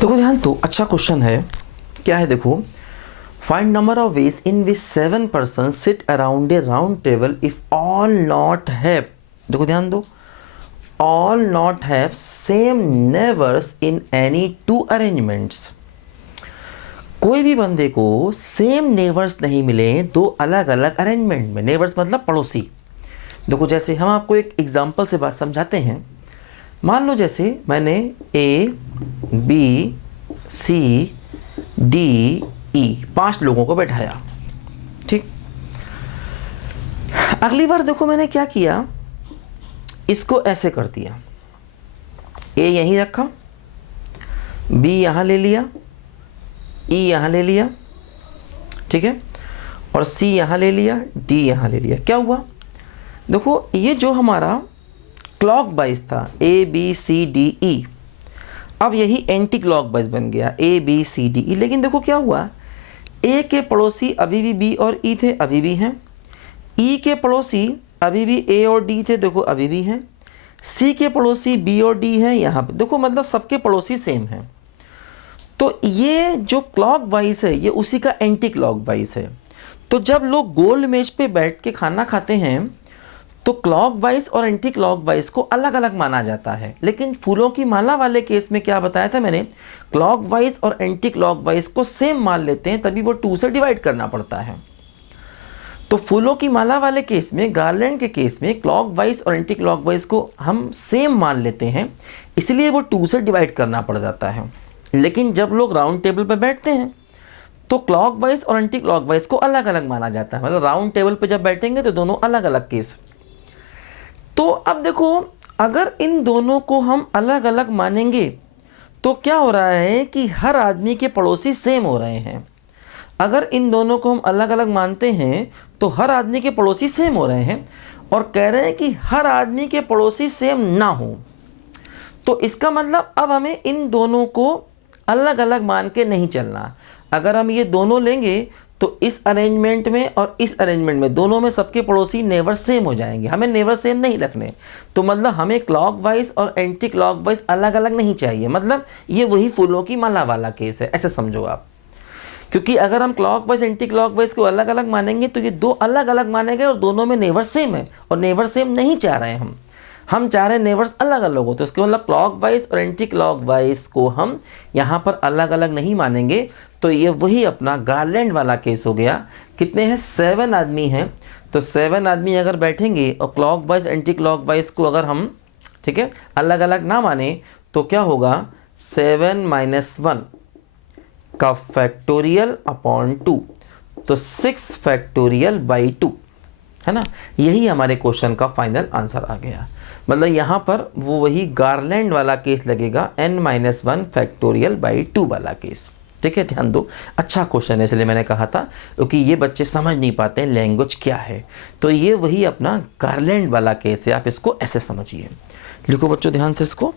देखो ध्यान दो, अच्छा क्वेश्चन है। क्या है देखो, find number of ways in which 7 person sit around A round table if all not have, देखो ध्यान दो, all not have same neighbours in any 2 arrangements. कोई भी बंदे को सेम नेबर्स नहीं मिले दो अलग अलग अरेंजमेंट में। नेबर्स मतलब पड़ोसी। देखो जैसे हम आपको एक एग्जांपल से बात समझाते हैं। मान लो जैसे मैंने A B C D E 5 लोगों को बैठाया, ठीक। अगली बार देखो मैंने क्या किया, इसको ऐसे कर दिया, ए यहीं रखा, बी यहाँ ले लिया, ई यहाँ ले लिया, ठीक है, और सी यहाँ ले लिया, डी यहाँ ले लिया। क्या हुआ देखो, ये जो हमारा क्लॉक वाइज था A B C D E, अब यही एंटी क्लॉक वाइज बन गया A B C D E. लेकिन देखो क्या हुआ, ए के पड़ोसी अभी भी बी और ई थे, अभी भी हैं। ई के पड़ोसी अभी भी ए और डी थे, देखो अभी भी हैं। सी के पड़ोसी बी और डी हैं यहाँ पे, देखो मतलब सबके पड़ोसी सेम हैं। तो ये जो क्लॉक वाइज है ये उसी का एंटी क्लॉक वाइज है। तो जब लोग गोल मेज पे बैठ के खाना खाते हैं तो क्लॉक वाइज और एंटी क्लॉक वाइज को अलग अलग माना जाता है। लेकिन फूलों की माला वाले केस में क्या बताया था मैंने, क्लॉक वाइज और एंटी क्लॉक वाइज को सेम मान लेते हैं, तभी वो 2 से डिवाइड करना पड़ता है। तो फूलों की माला वाले केस में, गार्लैंड के केस में क्लॉक वाइज और एंटी क्लॉक वाइज को हम सेम मान लेते हैं, इसलिए वो 2 से डिवाइड करना पड़ जाता है। लेकिन जब लोग राउंड टेबल पर बैठते हैं तो क्लॉक वाइज और एंटी क्लॉक वाइज को अलग अलग माना जाता है। मतलब राउंड टेबल पर जब बैठेंगे तो दोनों अलग अलग केस। तो अब देखो, अगर इन दोनों को हम अलग अलग मानेंगे तो क्या हो रहा है कि हर आदमी के पड़ोसी सेम हो रहे हैं। अगर इन दोनों को हम अलग अलग मानते हैं तो हर आदमी के पड़ोसी सेम हो रहे हैं, और कह रहे हैं कि हर आदमी के पड़ोसी सेम ना हो। तो इसका मतलब अब हमें इन दोनों को अलग अलग मान के नहीं चलना। अगर हम ये दोनों लेंगे तो इस अरेंजमेंट में और इस अरेंजमेंट में दोनों में सबके पड़ोसी नेबर सेम हो जाएंगे। हमें नेबर सेम नहीं रखने, तो मतलब हमें क्लॉक वाइज और एंटी क्लॉक वाइज अलग अलग नहीं चाहिए। मतलब ये वही फूलों की माला वाला केस है, ऐसे समझो आप। क्योंकि अगर हम clock wise anti clock wise को अलग अलग मानेंगे तो ये 2 अलग अलग माने गए और दोनों में नेबर सेम है, और नेबर सेम नहीं चाह रहे हैं हम चाह रहे हैं नेबर्स अलग अलग हो। तो इसके मतलब क्लॉक वाइज और एंटी क्लॉक वाइज को हम यहाँ पर अलग अलग नहीं मानेंगे। तो ये वही अपना गार्लैंड वाला केस हो गया। कितने हैं, 7 आदमी हैं। तो 7 आदमी अगर बैठेंगे और clock wise anti clock wise को अगर हम, ठीक है, अलग अलग ना माने तो क्या होगा, 7 - 1 का फैक्टोरियल अपॉन 2, तो 6 फैक्टोरियल बाई 2, है ना। यही हमारे क्वेश्चन का फाइनल आंसर आ गया। मतलब यहाँ पर वो वही गार्लैंड वाला केस लगेगा, n - 1 फैक्टोरियल बाई 2 वाला केस। ठीक है, ध्यान दो, अच्छा क्वेश्चन है, इसलिए मैंने कहा था, क्योंकि ये बच्चे समझ नहीं पाते हैं लैंग्वेज क्या है। तो ये वही अपना गार्लैंड वाला केस है, आप इसको ऐसे समझिए। लिखो बच्चों ध्यान से इसको।